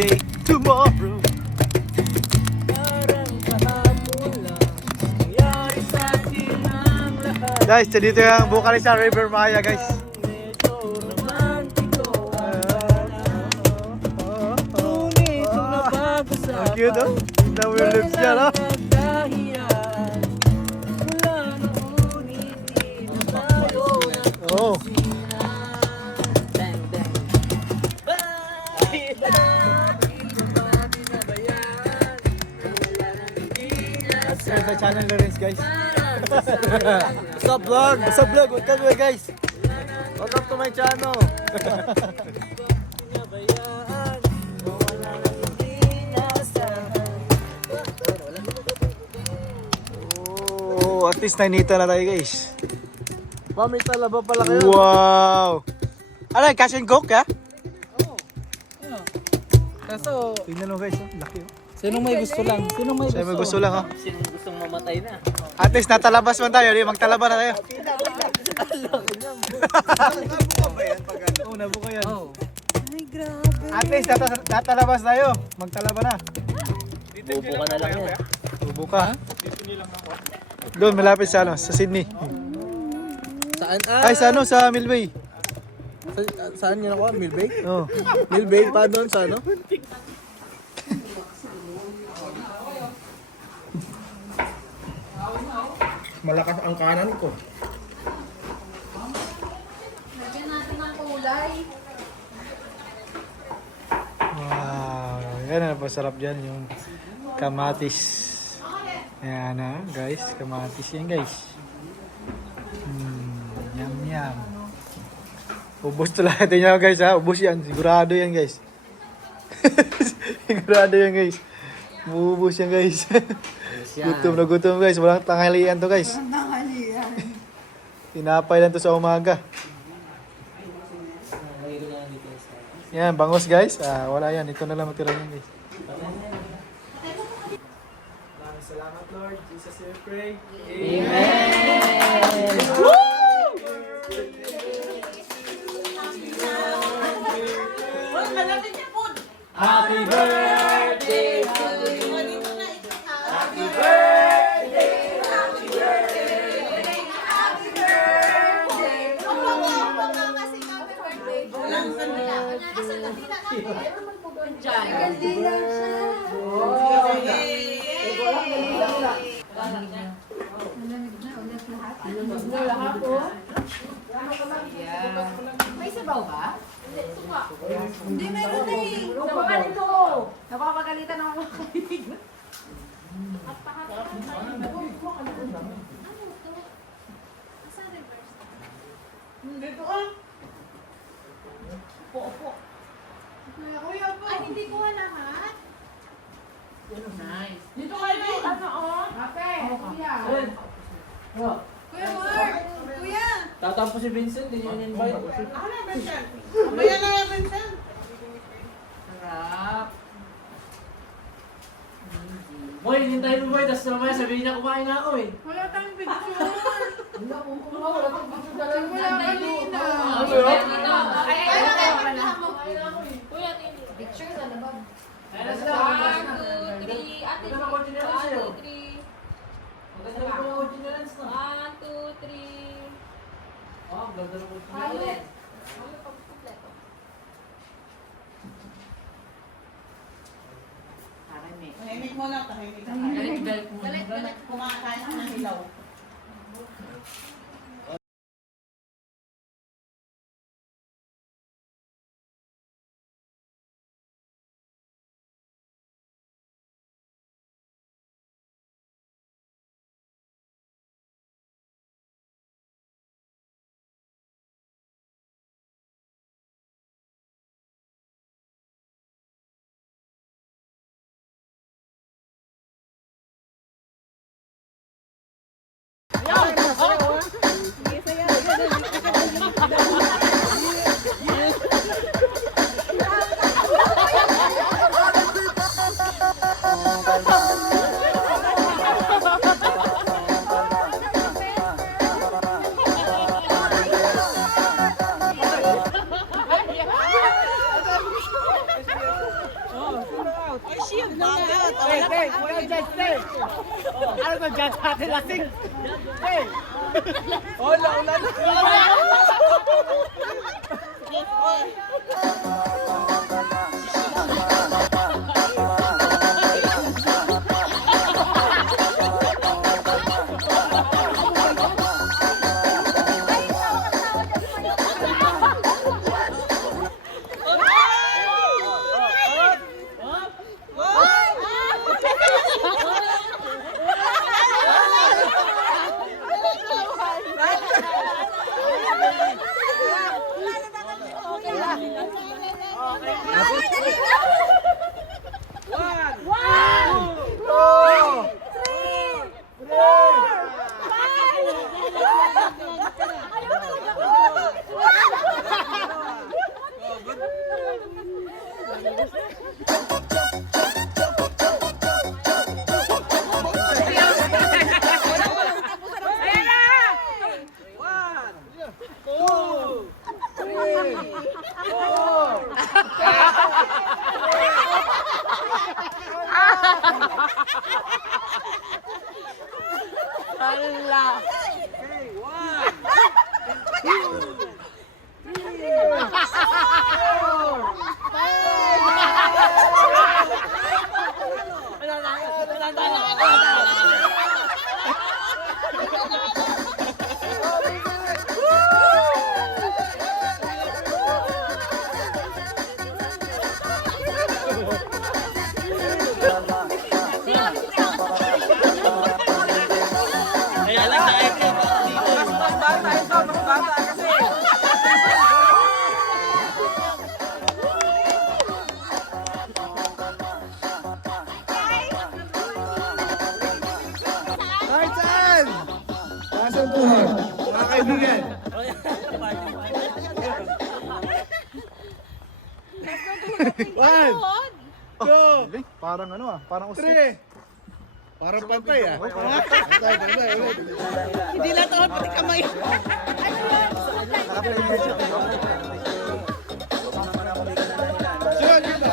day, tomorrow. Parang kahapon lang nangyari sa atin ang lahat. Guys, dito yung vocalist sa River Maya, guys. Medyo romantiko ang panahon. Ngunit kung napag-usapan, Ang cute, oh. Now your lips niya, no? nagdahiyan. Mula noon hindi na tayo Oh. nagsina. Bang, bang. Bye! Subscribe sa channel na rin, guys. What's up, vlog? What's up, vlog? Welcome, guys. Welcome to my channel. Oh, at least nainita na tayo, guys. May talaba pala kayo. Wow! Ano, cash and coke, ha? Kaso, Tingnan mo, guys. Oh. Laki, oh. sinong may gusto lang? Sinong may Sa'yo may gusto lang, oh. Sinong gustong mamatay na? At least natalabas man tayo. Di, magtalaba na tayo. Oo, nabuka yan. Oh. At least natalabas tayo. Magtalaba na. Bobo ka na lang yan. Bubuka. Doon, malapit sa ano, sa Sydney. Saan? Ay, sa ano, sa Milway. Saan yun ako? Milbay? Oh. Milbay pa doon sa ano? Malakas ang kanan ko. Lagyan natin ng kulay. Wow. Yan na, masarap dyan yung kamatis. Ayan na, guys. Kamatis yan, guys. Yum, yum. Ubus to lahat niya, guys, ha. Ubus yan. Sigurado yan, guys. Sigurado yan, guys. Ubus yan, guys. Gutom na gutom, guys. Walang tanghalian to, guys. Tinapay lang to sa umaga. Yan, bangus, guys. Wala yan. Ito na lang matira yan, guys. Maraming salamat, Lord. Jesus, we pray. Happy birthday to you. Happy birthday! Happy birthday! Happy birthday! Opo nga kasi happy birthday. Walang sandila. Kasi sandila natin. Meron man po doon dyan. Sandila siya. Malamig na lahat po. May sabaw ba? Hindi, suka. Hindi, meron na eh. Suka nito. Napapagalitan ng mga kaibigan. At pakatakan tayo. Ano ito? Asa reverse? Dito ah. Upo. Kuya po. Ay, hindi ko lahat. Nice. Dito kayo. Ano oh? Kape. Kuya. Kuya Mark. Kuya. Tatampo si Vincent, hindi niya in-invite. Ano ba siya? Mamaya na yan, Vincent. Sarap. Boy, hintayin mo boy, tapos mamaya sabihin niya kumain na ako eh. Wala tayong picture. Wala tayong picture talaga. Wala kanina. Kuya, picture na naman. Kaya sila, 1, 2, 3. Ate, Ito na kotse na lang sa'yo. 1, 2, 3. Maganda na yung kotse na lens na. 1, 2, 3. Oh, ganda ng kotse na Ayun. lens. Kompleto. Tahimik mo lang, tahimik ka. Galit mo. Galit. Kumakain ka ng hilaw. Kuya Jess, stay! Ano to, Jess? Ate lasing! Stay! Hola, ulan. Kahit saan! Nasaan po? Mga kaibigan. One, two, Parang ano parang three. Parang pantay ah. Pantay. Hindi lang tawag pati kamay. Sunod, dito.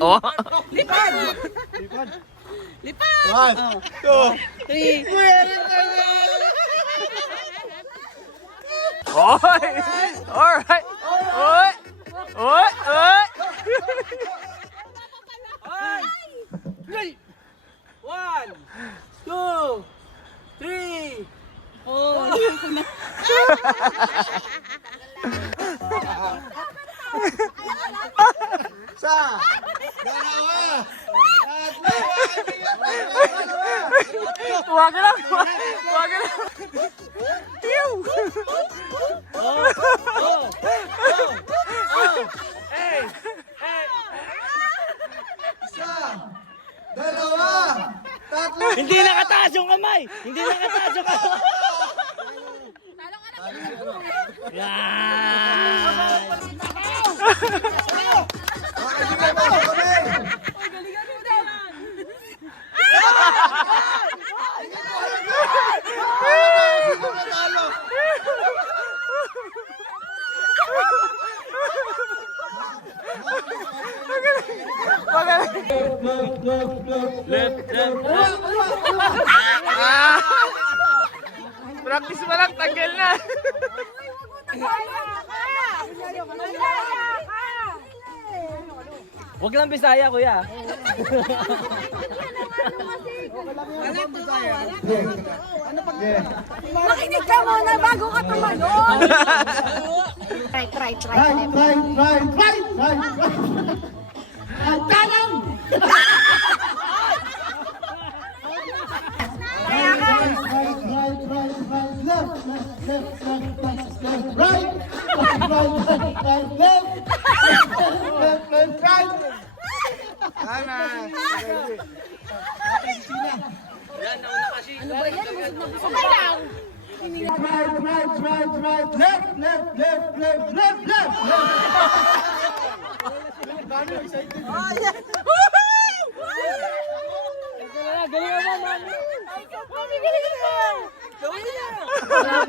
Oh. One, two, Three. Oy! Alright! Oy! Oy! Oy! One, two, three. isa, dalawa, Huwag ka lang! Huwag ka lang! Pew! dalawa, tatlo. Hindi nakataas yung kamay! Hindi nakataas yung kamay! Practice mo lang, tanggal na! Huwag lang Bisaya, kuya. Makinig ka muna bago ka tumalon. Try. Tanong! Ano ba yan? Busog na lang. Galingan mo, mami. Gawin na!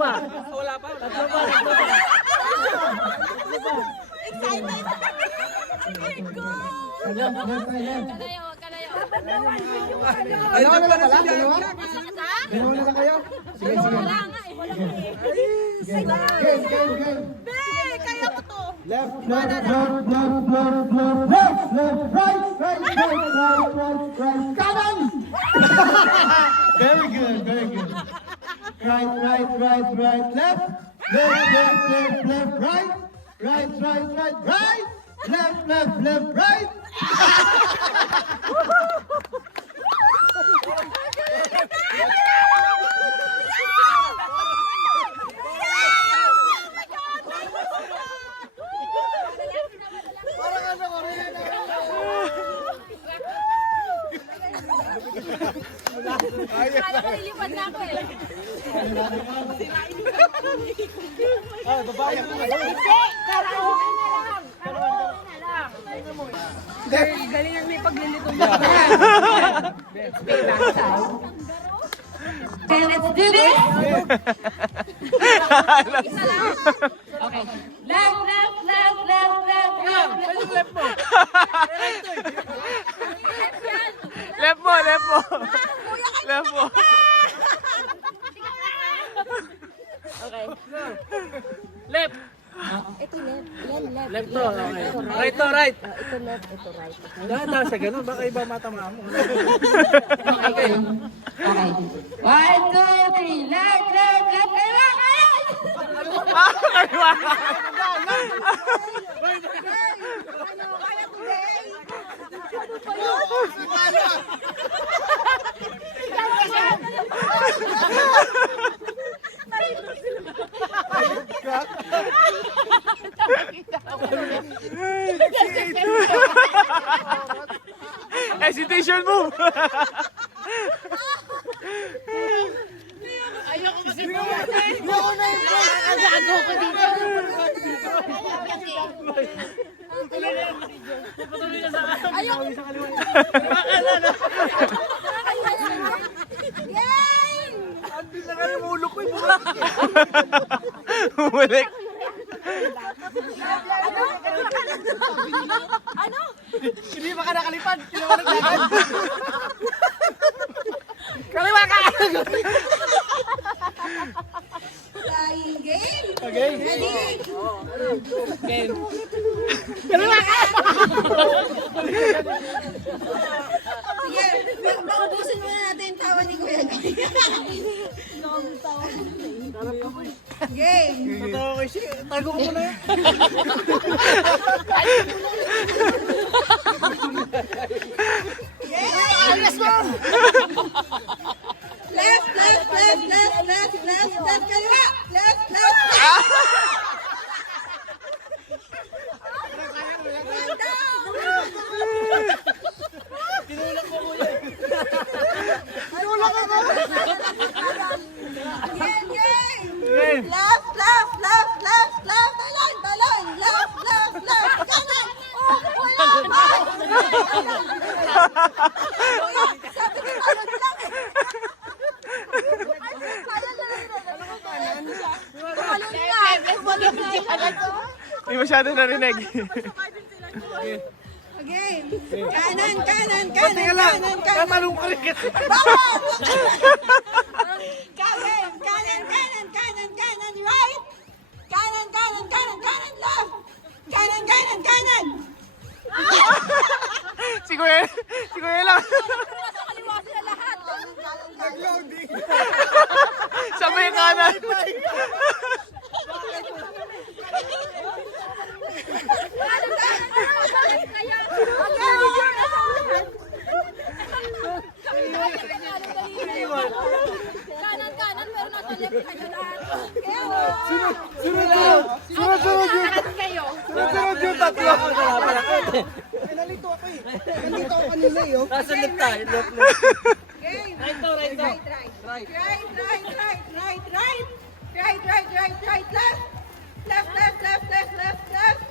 Kalayo, kalayo. Dalawa na lang pala? Dalawa? Dalawa na lang kayo? Sige, sige. Wala nga eh. Wala nga eh. Game, game, game. Kaya ko to. Left, left, left, left, left, left, left, left, right, right, right, right, right, right, kanan! Very good, very good. Right, right, right, right, left, left, left, left, left, right, right, right, right, right, left, left, left, right. Kala ko lilipad na ako eh. Babae. Galing ang may paglilito. Let's do this. Isa lang. Okay. Left, left, left, left, left, left. Left mo, left mo. Left mo. Okay. Left. Ito left. Yan left. Left to, okay. Right to, right. Ito left, ito right. Dahan sa ganun, baka iba matamaan mo. Okay. Okay. 1, 2, 3. Left, left, left. Kaya, kaya. Kaliwa. Hesitation move. Bumalik. Ano? Hindi ba ka nakalipad? Kinawalag. Kaliwa ka. Flying game. Okay. Ready? Game. Sige, paubusin muna natin yung tawa ni Kuya Guy. Game. Totoo kay si. Tago ko muna yan. Let's go. Left, left, left, left, left, left, left, kaliwa. Left, left, left. Game, game. Left, left, left, left, left. Talon, talon. Left, left, left. Kanan. Oh, wala pa. Sabi ko, talon lang eh. Hindi masyado narinig. Okay. Kanan, kanan, kanan, kanan, kanan. Tatalong ka rin. Bawal! Kanan, kanan, kanan, kanan, kanan, right. Kanan, kanan, kanan, kanan, left. Kanan, kanan, kanan. Si Kuya lang. Nasa kaliwa sila lahat. Nag-loading. Sabay kanan. Kanan, kanan, pero nasa left kayo lahat. Kaya Sunod yun. Sunod yun. kayo. Sunod yung tatlo. Nasa left tayo. Left. Game. Right to, right to. Right, right, right, right, right, right. Right, right, right, right, left. Left, left, left, left, left, left.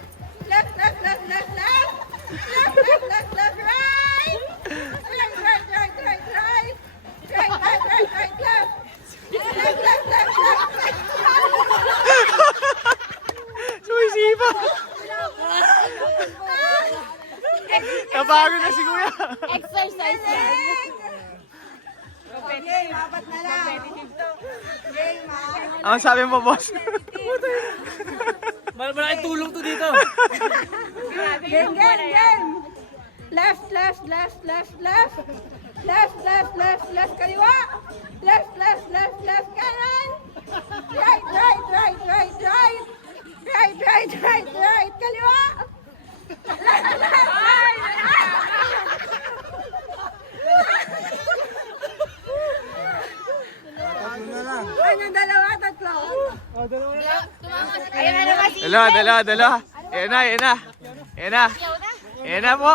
Left, left, left, left, left. Left, left, left, left, right. Right, right, right, right, right. Right, right, right, right, left. Left, left, left, left. Sumisipa. Napagod apat na lang. Game, ha? Ang sabi mo, boss? Malaking tulong to dito. Game, game, game. Left, left, left, left, left. Left, left, left, left, kaliwa. Left, left, left, left, kanan. Right, right, right, right, right. Right, right, right, right, kaliwa. Left, left, right, Ano, dalawa, tatlo? Ayun na naman si Dala. Ayan na. Ayan na po.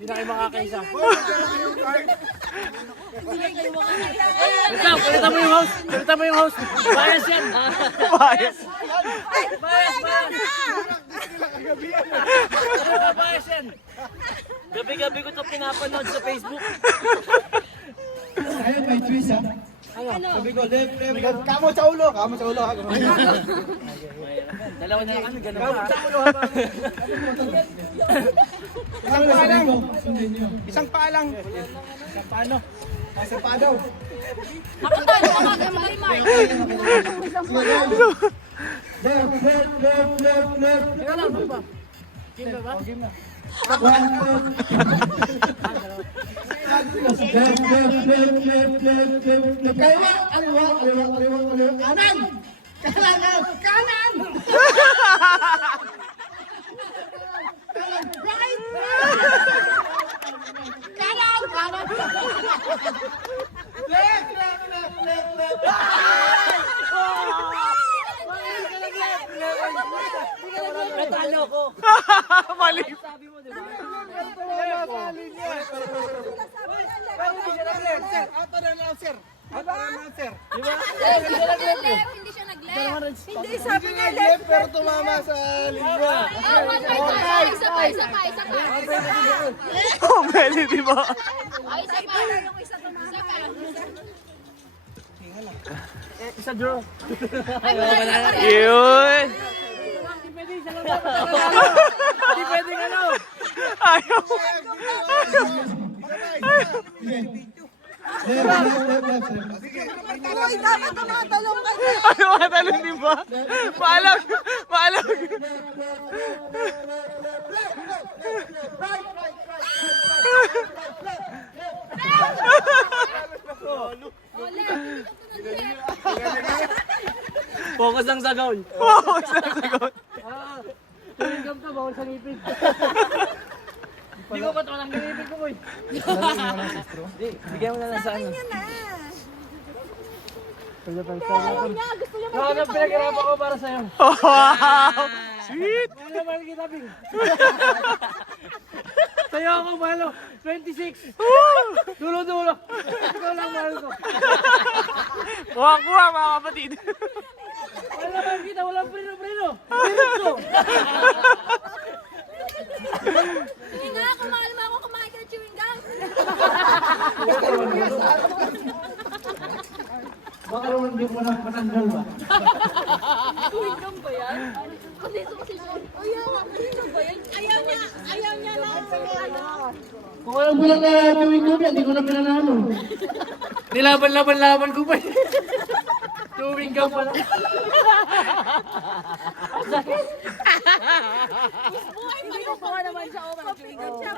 Hindi na kayo makakaisa. Palitan mo yung host. Bias yan. Bias. Bias yan. Gabi-gabi ko ito pinapanood sa Facebook. Ayun, may twist ha. Sabi ko, left. Kamo sa ulo. Dalawa na lang kami, ganun ba? Isang paa lang. Sundin nyo. Isang paa lang. Kasi paa daw. Ako tayo, kamag-amay, Mark. Left. Game na ba? Left. Kaliwa. Kanan. Natalo ko. Mali. Sabi mo, di ba? Hindi siya nag-left. Hindi, sabi niya left. Pero tumama sa lingwa. Isa pa. Oh, Meli, di ba? Ay, isa pa. Isa pa. Isa draw. Yun. Hindi pwede ano. Ayaw. Left. Uy, dapat tumatalong ka na. Ano mga talong, di ba? Maalag. Focus lang sa goal. Wow, sasagot. Tuwing ka bawal sa ngipin. Hindi ko ba't walang ngipin ko, boy? Bigyan mo na lang sa ano. Ayaw niya. Gusto niya Ano ang pinaghirapan ko para sa'yo? Wow. Sweet. Ano mahal kita, Bing? Sa'yo ako, mahalo. 26. Dulo. Ikaw lang mahal ko. Kuha, mga kapatid. Wala mahal kita, walang preno. Diretso. Hindi nga, kung mahal mo ako, kumain ka ng chewing gum. Baka naman di mo na matanggal ba? Chewing gum ba yan? Kasi si Sean. O yan, chewing ba yan? Ayaw niya lang. Kung alam mo lang na gawin ko yan, di ko na pinanalo. Nilaban ko pa. Chewing gum pala. Buhay pa yung naman siya. Oh, chewing gum siya.